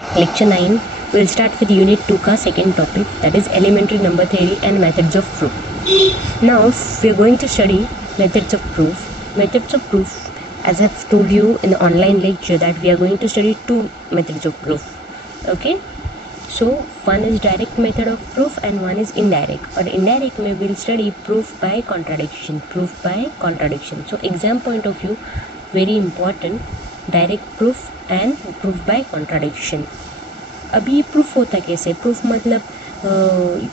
Lecture 9 will start with Unit 2 का second topic, that is elementary number theory and methods of proof. Now we are going to study methods of proof. Methods of proof, as I have told you in the online lecture, that we are going to study two methods of proof. Okay, so one is direct method of proof and one is indirect. Or indirect we will study proof by contradiction. Proof by contradiction. So exam point of view, very important, direct proof and proof by contradiction. अभी proof होता कैसे? Proof मतलब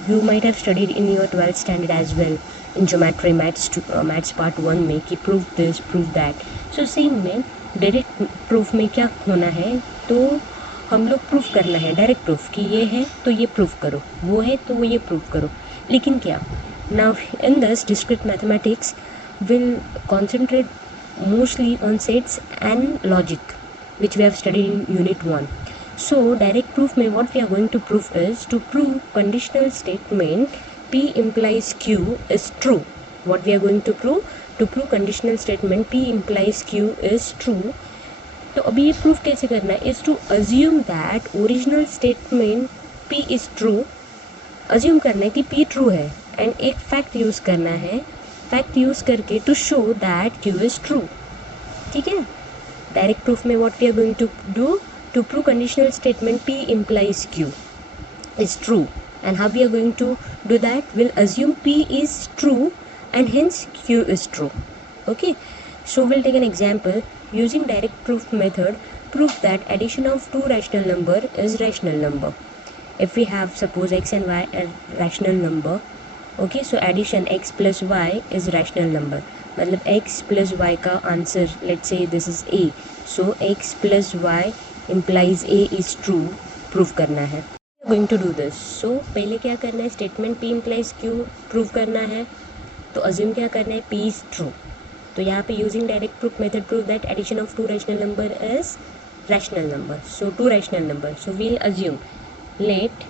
you might have studied in your 12th standard as well in geometry maths part 1 में कि proof this proof that. So same में direct proof में क्या होना है, तो हम लोग प्रूफ करना है डायरेक्ट प्रूफ कि ये है तो ये प्रूफ करो, वो है तो वो ये प्रूफ करो. लेकिन क्या, now in this discrete mathematics will concentrate mostly on sets and logic which we have studied in Unit 1. So direct proof में what we are going to prove is to prove conditional statement P implies Q is true. What we are going to prove conditional statement P implies Q is true. तो अभी ये proof कैसे करना है? is to assume that original statement P is true. assume करना है कि P true है and एक fact use करना है, fact use करके to show that Q is true. ठीक है. Direct proof में what we are going to do to prove conditional statement P implies Q is true. And how we are going to do that? We'll assume P is true and hence Q is true. Okay, so we'll take an example. Using direct proof method, prove that addition of two rational number is rational number. If we have suppose x and y as rational number, okay, so addition x plus y is rational number. मतलब x plus y का answer let say this is a, so x plus y implies a is true, prove करना है. Going to do this. So पहले क्या करना है, statement p implies q prove करना है, तो अज्यूम क्या करना है, p इज ट्रू. तो यहाँ पे using direct proof method prove that addition of two rational number is rational number. So two rational number, so we'll assume let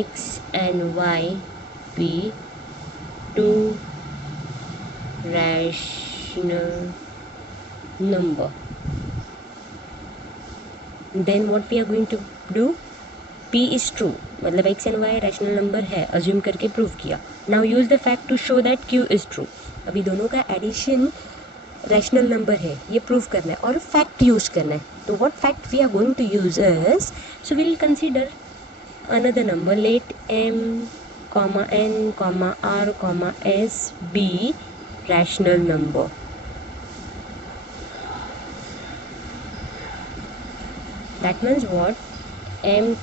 x and y be two rational number. Then what we are going to do, P is true, मतलब x and y rational number है, assume करके prove किया. Now use the fact to show that Q is true. अभी दोनों का addition rational number है, ये prove करना है और fact use करना है. तो what fact we are going to use is, so we will consider another number, let m, n, r, s be rational number. That means what? m,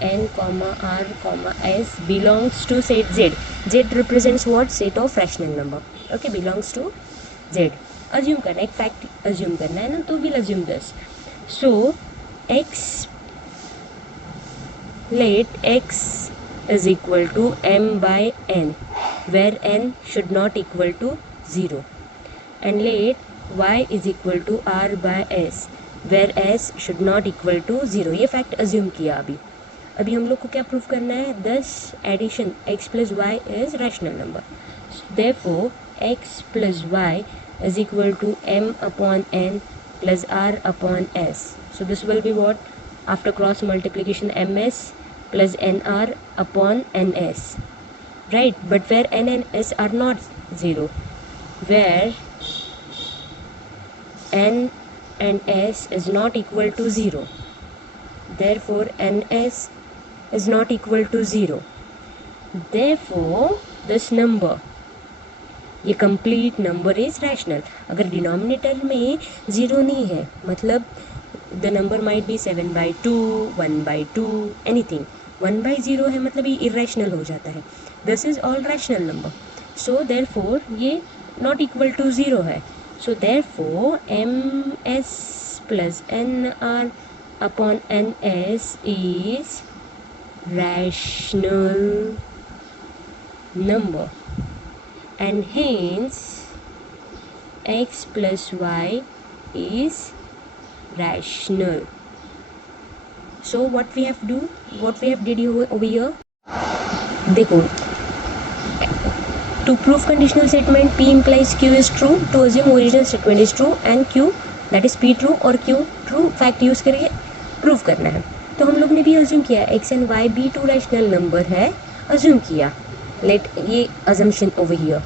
n, r, s belongs to set z. Z represents what? Set of rational number. Okay, belongs to z. Assume करना है, एक fact assume करना है ना, तो we'll assume this. So x, let x is equal to m by n, where n should not equal to 0, and let y is equal to r by s, where s should not equal to 0. ये fact assume किया. अभी हम लोग को क्या proof करना है, this addition x plus y is rational number. Therefore x plus y is equal to m upon n plus r upon s. So this will be what, after cross multiplication ms plus nr upon ns, right? But where n and s are not 0, where n and s is not equal to 0, therefore ns is not equal to 0. Therefore this number, ये complete number is rational. अगर denominator में 0 नहीं है, मतलब the number might be 7/2, 1/2, anything. 1/0 है मतलब ये irrational हो जाता है. This is all rational number. So therefore ये not equal to 0 है. So therefore ms plus nr upon ns is rational number, and hence x plus y is rational. So what we have did over here, देखो, to prove conditional statement P implies Q is true, to assume original statement is true and Q, that is P true और Q true, fact use करेंगे prove करना है। तो हम लोग ने भी अज्यूम किया x एंड y भी टू रैशनल नंबर है, अज्यूम किया, लेट ये अजम्पशन ओवर हियर,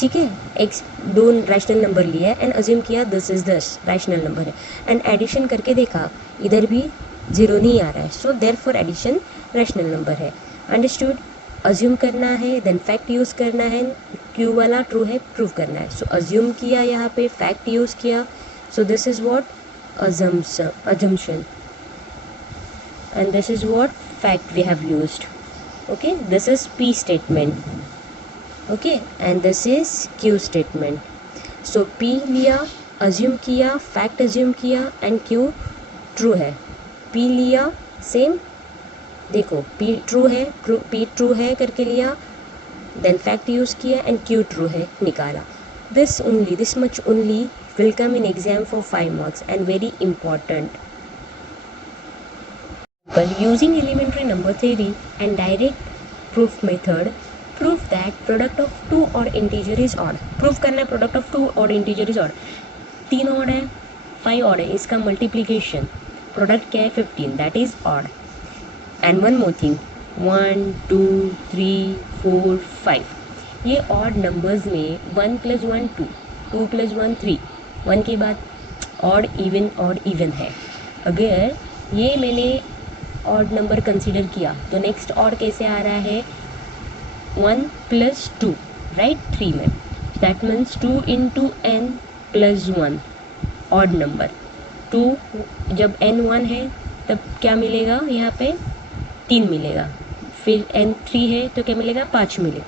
ठीक है। x दो रैशनल नंबर लिया है एंड अज्यूम किया दिस इज दस रैशनल नंबर है, एंड एडिशन करके देखा इधर भी 0 नहीं आ रहा है, so therefore addition rational number है। अंडरस्टूड। अज्यूम करना है, देन फैक्ट यूज़ करना है, क्यू वाला ट्रू है प्रूव करना है। सो अज्यूम किया, यहाँ पे फैक्ट यूज़ किया, so this is what assumption, and this is what fact we have used. Okay, this is P statement, okay, and this is Q statement. So P लिया, assume किया, fact assume किया, and Q true है। P लिया same, देखो P true है, P true है करके लिया, then fact use किया and Q true है निकाला। This only, this much only will come in exam for 5 marks and very important. But using elementary number theory and direct proof method, prove that product of two odd integer is odd. Prove करना है product of two odd integer is odd. 3 odd है, 5 odd है, इसका multiplication product क्या है 15, that is odd. And one more thing, 1 2 3 4 5, ये odd numbers में 1 + 1 2, 2 + 1 3, 1 के बाद odd even है। अगर ये मैंने odd नंबर कंसिडर किया तो नेक्स्ट odd कैसे आ रहा है 1 + 2, राइट, 3 में, that means 2 × n + 1 odd number. 2 जब n 1 है तब क्या मिलेगा, यहाँ पे 3 मिलेगा, फिर n 3 है तो क्या मिलेगा 5 मिलेगा,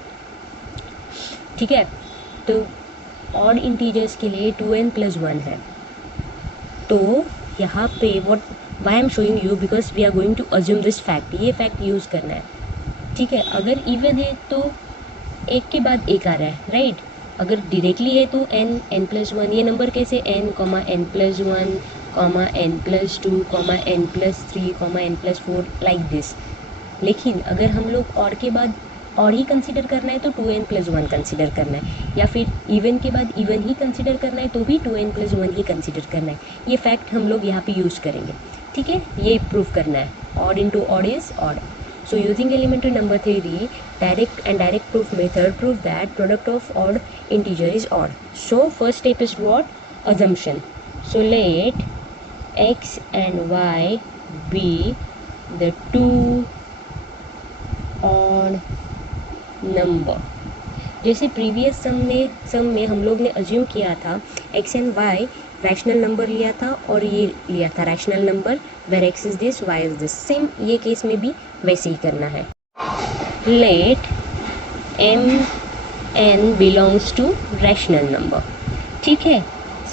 ठीक है। तो ऑड इंटीजर्स के लिए 2n + 1 है। तो यहाँ पे why I am showing you, because we are going to assume this fact, ये फैक्ट यूज़ करना है, ठीक है। अगर इवन है तो एक के बाद एक आ रहा है, राइट। अगर डायरेक्टली है तो n + 1, ये नंबर कैसे n, n + 1, n + 2, n + 3, n + 4 like this. लेकिन अगर हम लोग ऑड के बाद और ही कंसिडर करना है तो 2n + 1 कंसिडर करना है, या फिर इवन के बाद इवन ही कंसिडर करना है तो भी 2n + 1 ही कंसिडर करना है। ये फैक्ट हम लोग यहाँ पे यूज़ करेंगे, ठीक है। ये प्रूफ करना है, odd into odd is odd. So using elementary number theory, direct proof method, prove that product of odd integer is odd. So first step is what, assumption. So let x and y be the two odd number. जैसे previous sum में हम लोग ने assume किया था x and y rational number लिया था और ये लिया था rational number, where x is this, y is this. Same ये केस में भी वैसे ही करना है। Let m n belongs to rational number, ठीक है,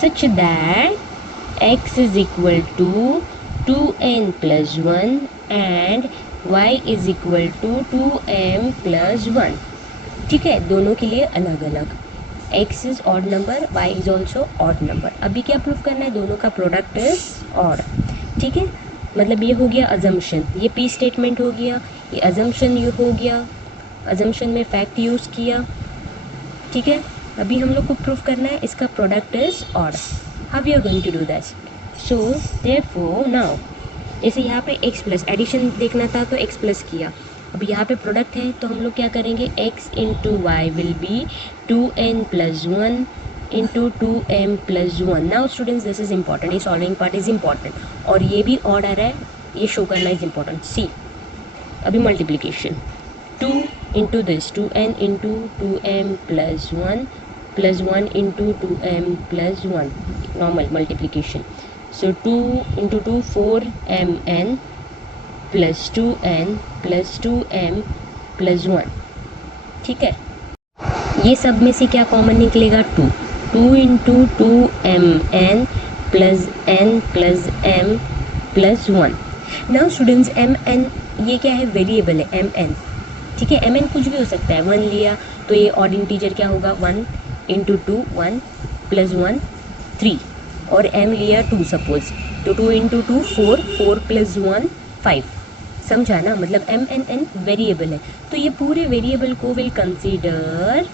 such that x is equal to 2n + 1 and y is equal to 2m + 1, ठीक है। दोनों के लिए अलग अलग, x is odd number, y is also odd number. अभी क्या प्रूफ करना है, दोनों का प्रोडक्ट इज ऑड, ठीक है। मतलब ये हो गया अजम्पशन, ये पी स्टेटमेंट हो गया, ये अजम्पशन ये हो गया, अजम्पशन में फैक्ट यूज़ किया, ठीक है। अभी हम लोग को प्रूफ करना है इसका product is odd. How we are going to do that, so therefore now जैसे यहाँ पे x प्लस एडिशन देखना था तो x प्लस किया, अब यहाँ पे प्रोडक्ट है तो हम लोग क्या करेंगे, x × y will be 2n + 1 × 2m + 1। Now students this is important, ये सॉल्विंग पार्ट इज इम्पॉर्टेंट और ये भी ऑड आ रहा है, ये शो करना इज इम्पॉर्टेंट। सी अभी multiplication 2 × this 2n × 2m + 1 + 1 × 2m + 1, normal multiplication. So 2 × 2 4mn + 2n + 2m + 1, ठीक है। ये सब में से क्या कॉमन निकलेगा, 2 × 2mn + n + m + 1। Now students mn ये क्या है, वेरिएबल है mn, ठीक है। mn कुछ भी हो सकता है, 1 लिया तो ये ऑड इंटीजर क्या होगा, 1 × 2 1 + 1 3, और m लिया 2 सपोज, तो 2 × 2 4, 4 + 1 5, समझा ना। मतलब mn वेरिएबल है तो ये पूरे वेरिएबल को will consider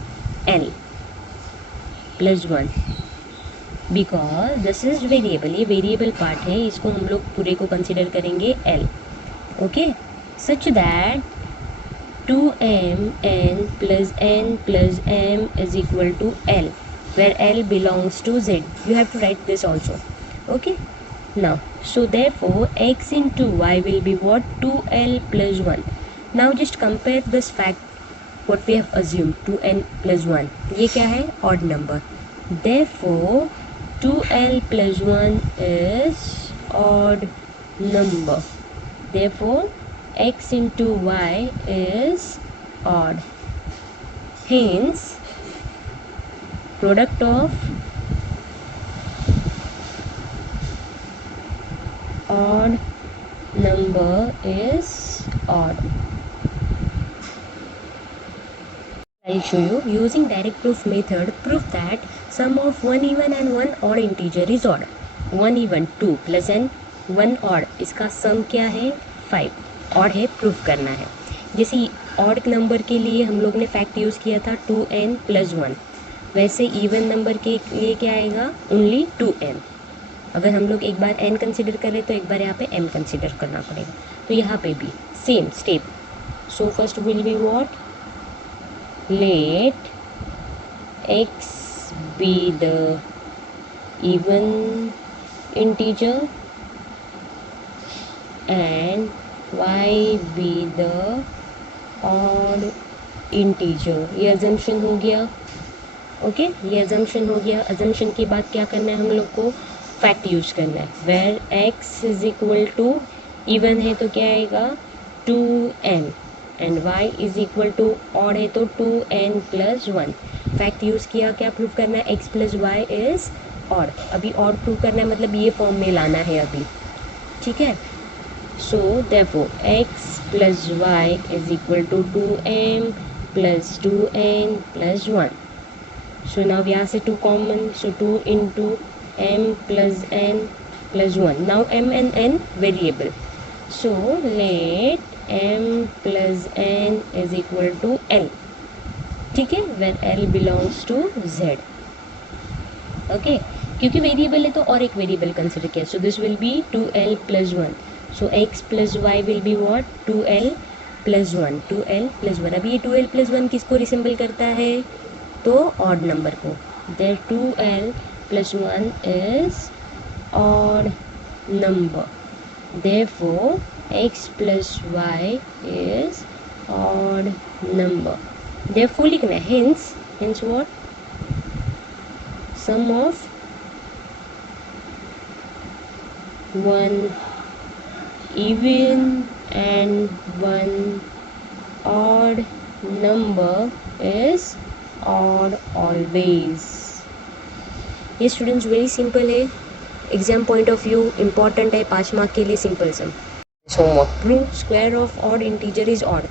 n + 1, because this is variable, ये वेरिएबल पार्ट है, इसको हम लोग पूरे को कंसिडर करेंगे L. Okay, such that 2mn plus n plus m is equal to L, where L belongs to Z. You have to write this also. Okay, now so therefore x into y will be what? 2L plus 1. Now just compare this fact what we have assumed, 2n plus 1. ये क्या है? Odd number. Therefore 2L plus 1 is odd number. Therefore x into y is odd. Hence product of odd number is odd. I'll show you. Using direct proof method, prove that sum of one even and one odd integer is odd. One even 2 plus n, one odd, इसका sum क्या है? 5. odd है, proof करना है. जैसे odd number के लिए हम लोग ने फैक्ट यूज़ किया था 2n plus 1, वैसे इवन नंबर के लिए क्या आएगा? Only 2n. अगर हम लोग एक बार n कंसिडर करें तो एक बार यहाँ पे m कंसिडर करना पड़ेगा. तो यहाँ पे भी same step. So first will be what? Let x be the even integer and y be the odd integer. ये assumption हो गया. ओके, ये assumption हो गया. assumption के बाद क्या करना है हम लोग को? फैक्ट यूज करना है. where x is equal to even है तो क्या आएगा? 2n and y is equal to odd है तो 2n प्लस 1. फैक्ट यूज़ किया, क्या प्रूव करना है? x plus y is odd. अभी ऑड प्रूव करना है, मतलब ये फॉर्म में लाना है अभी. ठीक है. So therefore x plus y is equal to 2m plus 2n plus 1. So now यहाँ से 2 common, so 2 into m plus n plus 1. Now m and n variable. So let m plus n is equal to L. ठीक है, when L belongs to Z. Okay, क्योंकि variable है तो और एक variable consider किया. सो this will B 2L plus 1. So x plus y will be what? 2L plus 1. 2L plus 1. अभी ये 2L plus 1 किसको रिसिम्बल करता है? तो ऑड नंबर को. There 2L plus 1 is odd number. Therefore x plus y is odd number. Therefore लिखना है hence what? Sum of one even and one odd number is odd always. ये students very simple है. Exam point of view important है, 5 mark के लिए simple some. Homework, prove square of odd integer is odd.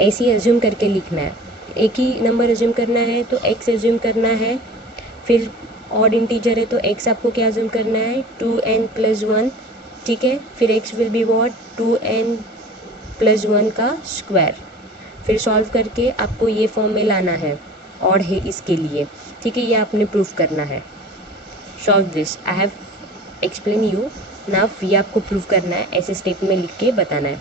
ऐसे ही assume करके लिखना है. एक ही नंबर एज्यूम करना है तो x एज्यूम करना है. फिर ऑड इंटीजर है तो x आपको क्या एज्यूम करना है? 2n plus 1. ठीक है. फिर x will be what? 2n plus 1 का स्क्वायर. फिर सॉल्व करके आपको ये फॉर्म में लाना है. ऑड है इसके लिए. ठीक है, ये आपने प्रूफ करना है. Solve this. I have explain you. Now ये आपको प्रूफ करना है, ऐसे स्टेप में लिख के बताना है.